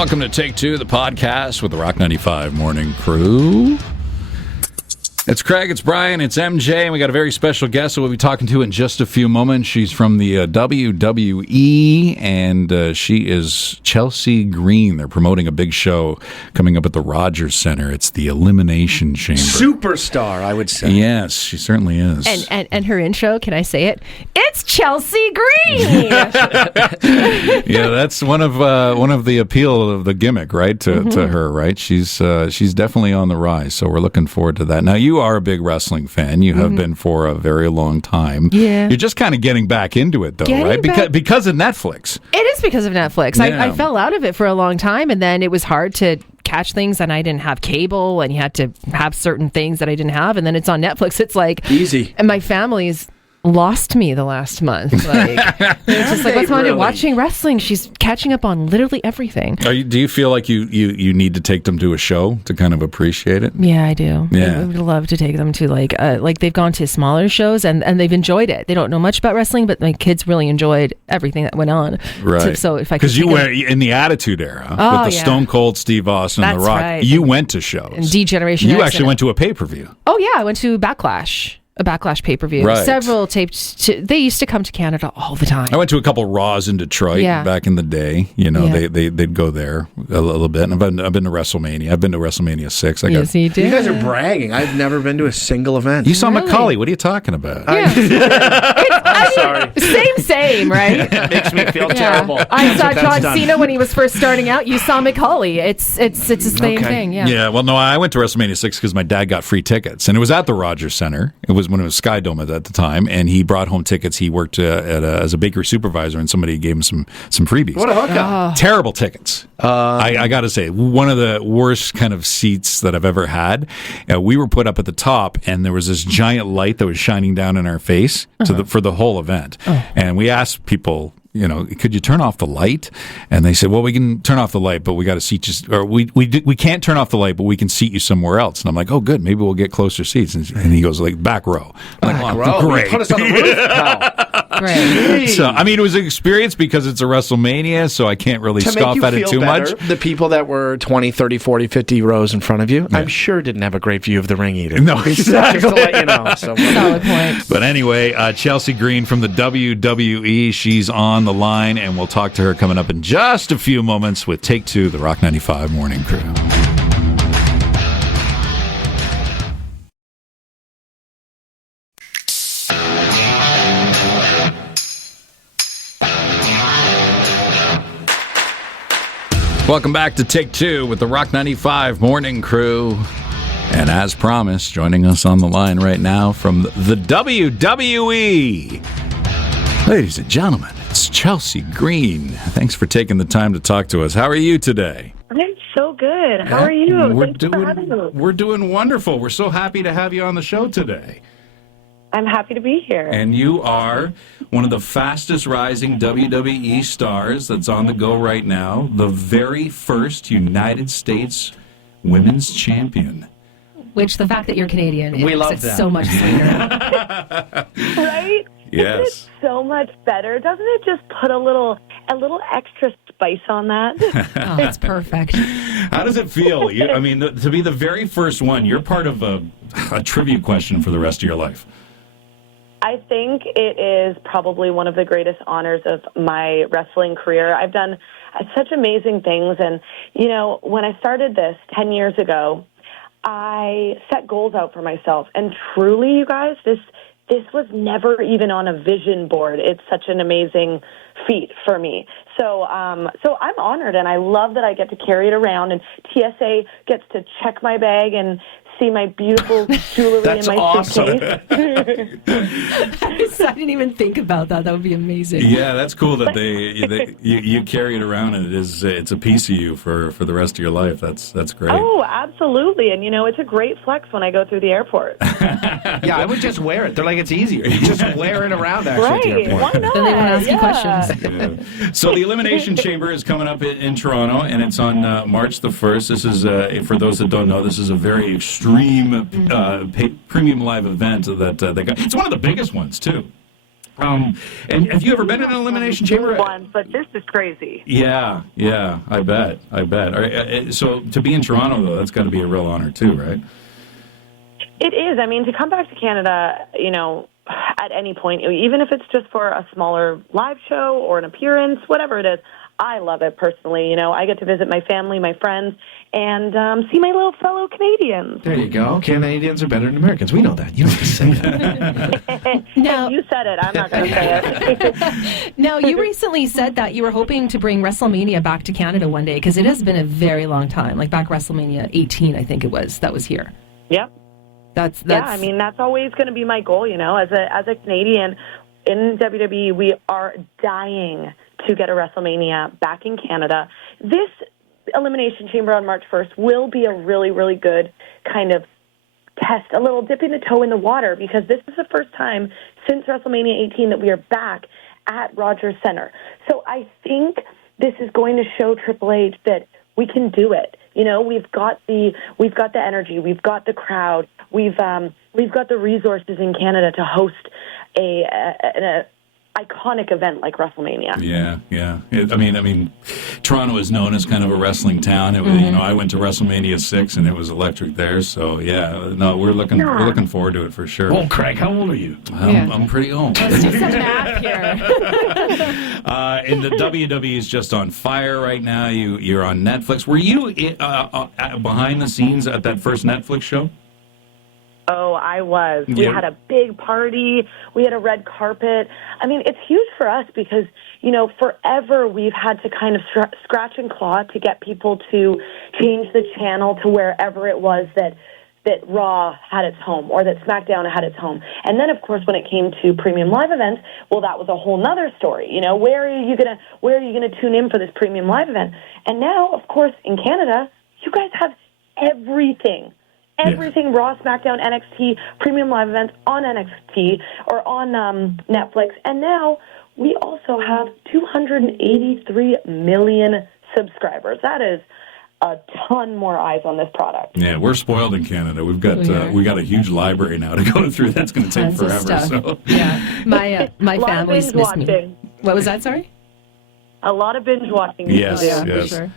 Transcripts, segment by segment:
Welcome to Take Two, the podcast with the Rock 95 Morning Crew. It's Craig, it's Brian, it's MJ, and we got a very special guest that we'll be talking to in just a few moments. She's from the WWE, and she is Chelsea Green. They're promoting a big show coming up at the Rogers Center. It's the Elimination Chamber. Superstar, I would say. Yes, she certainly is. And her intro, can I say it? It's Chelsea Green! Yeah, that's one of the appeal of the gimmick, right, to her, right? She's definitely on the rise, so we're looking forward to that. Now, you are a big wrestling fan. You have been for a very long time. Yeah. You're just kind of getting back into it, though, right? Because of Netflix. It is because of Netflix. Yeah. I fell out of it for a long time, and then it was hard to catch things, and I didn't have cable, and you had to have certain things that I didn't have, and then it's on Netflix. It's like... Easy. And my family's lost me the last month. Like, it's just like, what's on it? Watching wrestling. She's catching up on literally everything. Do you feel like you need to take them to a show to kind of appreciate it? Yeah, I do. Yeah. I would love to take them to like they've gone to smaller shows and they've enjoyed it. They don't know much about wrestling, but my kids really enjoyed everything that went on. Right. So if I could, because you were in the Attitude Era with the Stone Cold Steve Austin and The Rock. Right. You went to shows. And D-Generation. You X actually went to a pay-per-view. Oh yeah, I went to Backlash. A Backlash pay-per-view. Right. Several taped. They used to come to Canada all the time. I went to a couple Raws in Detroit back in the day. You know, they'd go there a little bit. And I've been to WrestleMania. I've been to WrestleMania 6. Yes, you did. You guys are bragging. I've never been to a single event. You saw Macaulay. What are you talking about? Yeah. I'm sorry. Same, right? Makes me feel terrible. I saw John Cena when he was first starting out. You saw Macaulay. It's the same thing. Yeah. Yeah. Well, no, I went to WrestleMania 6 because my dad got free tickets, and it was at the Rogers Center. It was when it was Sky Dome at the time, and he brought home tickets. He worked as a bakery supervisor, and somebody gave him some freebies. What a hookup. Terrible tickets. I got to say, one of the worst kind of seats that I've ever had. We were put up at the top, and there was this giant light that was shining down in our face for the whole event. And we asked people, you know, could you turn off the light? And they said, well, we can turn off the light, but we got to seat you, or we can't turn off the light, but we can seat you somewhere else. And I'm like, oh, good, maybe we'll get closer seats. And he goes, like, back row. I'm like, Back row? Great. Put us on the roof? Wow. Right. So, I mean, it was an experience because it's a WrestleMania, so I can't really scoff at it too much. The people that were 20, 30, 40, 50 rows in front of you, I'm sure didn't have a great view of the ring either. No, exactly. Just to let you know. So, Solid point. But anyway, Chelsea Green from the WWE, she's on the line, and we'll talk to her coming up in just a few moments with Take Two, the Rock 95 Morning Crew. Welcome back to Take Two with the Rock 95 Morning Crew. And as promised, joining us on the line right now from the WWE. Ladies and gentlemen, it's Chelsea Green. Thanks for taking the time to talk to us. How are you today? I'm so good. How are you? We're Thanks for having me. we're doing wonderful. We're so happy to have you on the show today. I'm happy to be here. And you are one of the fastest rising WWE stars that's on the go right now, the very first United States women's champion. Which the fact that you're Canadian We love makes it that. so much sweeter. Right? Yes. Isn't it so much better? Doesn't it just put a little extra spice on that? Oh, it's perfect. How does it feel? I mean, to be the very first one, you're part of a trivia question for the rest of your life. I think it is probably one of the greatest honors of my wrestling career. I've done such amazing things. And, you know, when I started this 10 years ago, I set goals out for myself. And truly, you guys, this was never even on a vision board. It's such an amazing feat for me. So I'm honored, and I love that I get to carry it around, and TSA gets to check my bag and see my beautiful jewelry in my awesome. suitcase. I didn't even think about that. That would be amazing. Yeah, that's cool that you carry it around, and it's a piece of you for the rest of your life. That's great. Oh, absolutely. And, you know, it's a great flex when I go through the airport. Yeah, I would just wear it. They're like, it's easier. You just wear it around, actually, at the Right. airport. Why not? Then they won't ask you questions. Yeah. So the Elimination Chamber is coming up in Toronto, and it's on March the 1st. This is, for those that don't know, this is a very extreme premium live event that they got. It's one of the biggest ones, too. And have you ever been in an Elimination Chamber? Once, but this is crazy. Yeah, I bet. So to be in Toronto, though, that's got to be a real honor, too, right? It is. I mean, to come back to Canada, at any point, even if it's just for a smaller live show or an appearance, whatever it is, I love it personally. I get to visit my family, my friends, and see my little fellow Canadians. There you go. Canadians are better than Americans. We know that. You don't have to say that. No. You said it. I'm not going to say it. Now, you recently said that you were hoping to bring WrestleMania back to Canada one day, because it has been a very long time. Like back WrestleMania 18, I think it was, that was here. Yep. That's Yeah, I mean, that's always going to be my goal, as a Canadian in WWE, we are dying to get a WrestleMania back in Canada. This Elimination Chamber on March 1st will be a really, really good kind of test, a little dipping the toe in the water, because this is the first time since WrestleMania 18 that we are back at Rogers Center. So I think this is going to show Triple H that we can do it. We've got the energy, we've got the crowd, we've got the resources in Canada to host an iconic event like WrestleMania. Yeah. I mean, Toronto is known as kind of a wrestling town. It was, I went to WrestleMania 6 and it was electric there. So we're looking forward to it for sure. Well, Craig, how old are you? I'm pretty old. Let's do some math here. And the WWE is just on fire right now. You're on Netflix. Were you behind the scenes at that first Netflix show? Oh, I was. Yeah. We had a big party. We had a red carpet. I mean, it's huge for us because, forever we've had to kind of scratch and claw to get people to change the channel to wherever it was that Raw had its home or that SmackDown had its home. And then, of course, when it came to premium live events, well, that was a whole nother story. Where are you gonna tune in for this premium live event? And now, of course, in Canada, you guys have everything. Everything, Raw, SmackDown, NXT, premium live events on NXT or on Netflix. And now we also have 283 million subscribers. That is a ton more eyes on this product. Yeah, we're spoiled in Canada. We've got we got a huge library now to go through. That's going to take Tons of forever. stuff. So yeah, my family's missed me. Watching. What was that? Sorry. A lot of binge watching. Yes. For sure.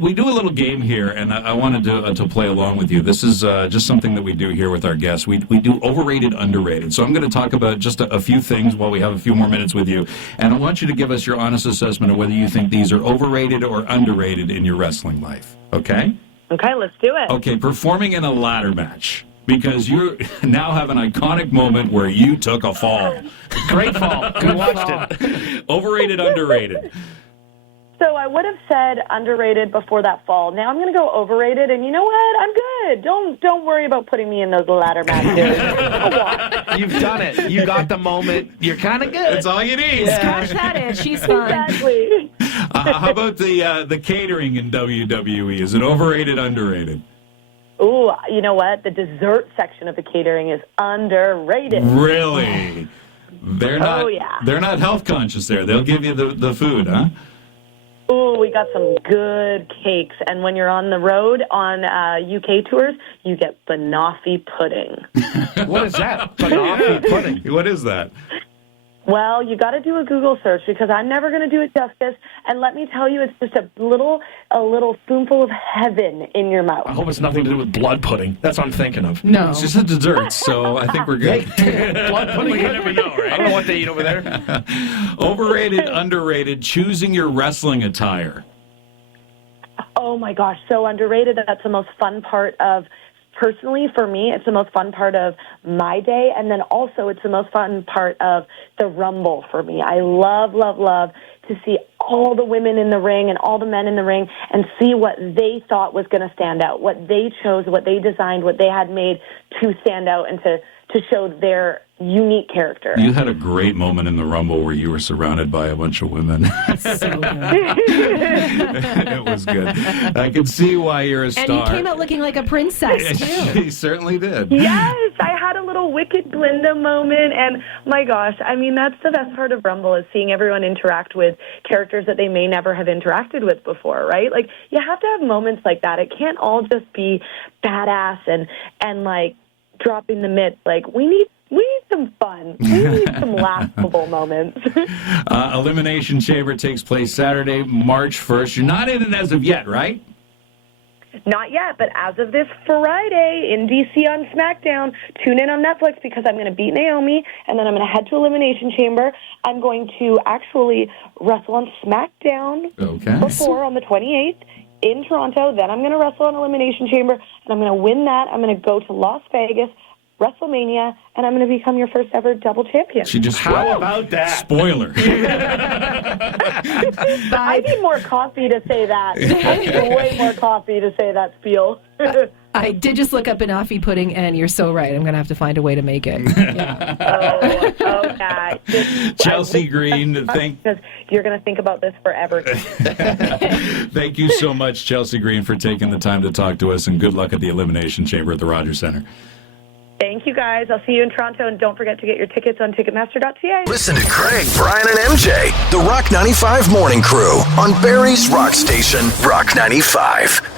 We do a little game here, and I wanted to play along with you. This is just something that we do here with our guests. We do overrated, underrated. So I'm going to talk about just a few things while we have a few more minutes with you, and I want you to give us your honest assessment of whether you think these are overrated or underrated in your wrestling life. Okay? Okay, let's do it. Okay, performing in a ladder match. Because you now have an iconic moment where you took a fall. Great fall. We watched it. Overrated, underrated. So I would have said underrated before that fall. Now I'm going to go overrated, and you know what? I'm good. Don't worry about putting me in those ladder matches. You've done it. You got the moment. You're kind of good. That's all you need. Scratch that in. She's fine. Exactly. How about the catering in WWE? Is it overrated, underrated? Ooh, you know what? The dessert section of the catering is underrated. Really? They're not. Oh, yeah. They're not health conscious there. They'll give you the food, huh? Ooh, we got some good cakes. And when you're on the road on UK tours, you get banoffee pudding. What is that? Banoffee pudding. What is that? Well, you got to do a Google search because I'm never going to do it justice. And let me tell you, it's just a little spoonful of heaven in your mouth. I hope it's nothing to do with blood pudding. That's what I'm thinking of. No. It's just a dessert, so I think we're good. Blood pudding, you never know, right? I don't know what they eat over there. Overrated, underrated, choosing your wrestling attire. Oh, my gosh, so underrated. That's the most fun part of, personally, for me, it's the most fun part of my day. And then also it's the most fun part of the Rumble for me. I love, love, love to see all the women in the ring and all the men in the ring and see what they thought was going to stand out, what they chose, what they designed, what they had made to stand out and to show their unique character. You had a great moment in the Rumble where you were surrounded by a bunch of women. So good. It was good. I can see why you're a star. And you came out looking like a princess, too. She certainly did. Yes, I had a little Wicked Glinda moment, and my gosh, I mean, that's the best part of Rumble is seeing everyone interact with characters that they may never have interacted with before, right? Like, you have to have moments like that. It can't all just be badass and like, dropping the mitts. Like, we need We need some fun. We need some laughable moments. Elimination Chamber takes place Saturday, March 1st. You're not in it as of yet, right? Not yet, but as of this Friday in DC on SmackDown, tune in on Netflix because I'm going to beat Naomi, and then I'm going to head to Elimination Chamber. I'm going to actually wrestle on SmackDown before on the 28th in Toronto. Then I'm going to wrestle on Elimination Chamber, and I'm going to win that. I'm going to go to Las Vegas, WrestleMania, and I'm going to become your first ever double champion. She just How about that? Spoiler. I need more coffee to say that. I need way more coffee to say that spiel. I did just look up banoffee pudding, and you're so right. I'm going to have to find a way to make it. Yeah. Okay. Chelsea Green, Because you're going to think about this forever. thank you so much, Chelsea Green, for taking the time to talk to us, and good luck at the Elimination Chamber at the Rogers Center. Thank you, guys. I'll see you in Toronto, and don't forget to get your tickets on Ticketmaster.ca. Listen to Craig, Brian, and MJ, the Rock 95 Morning Crew on Barrie's Rock Station, Rock 95.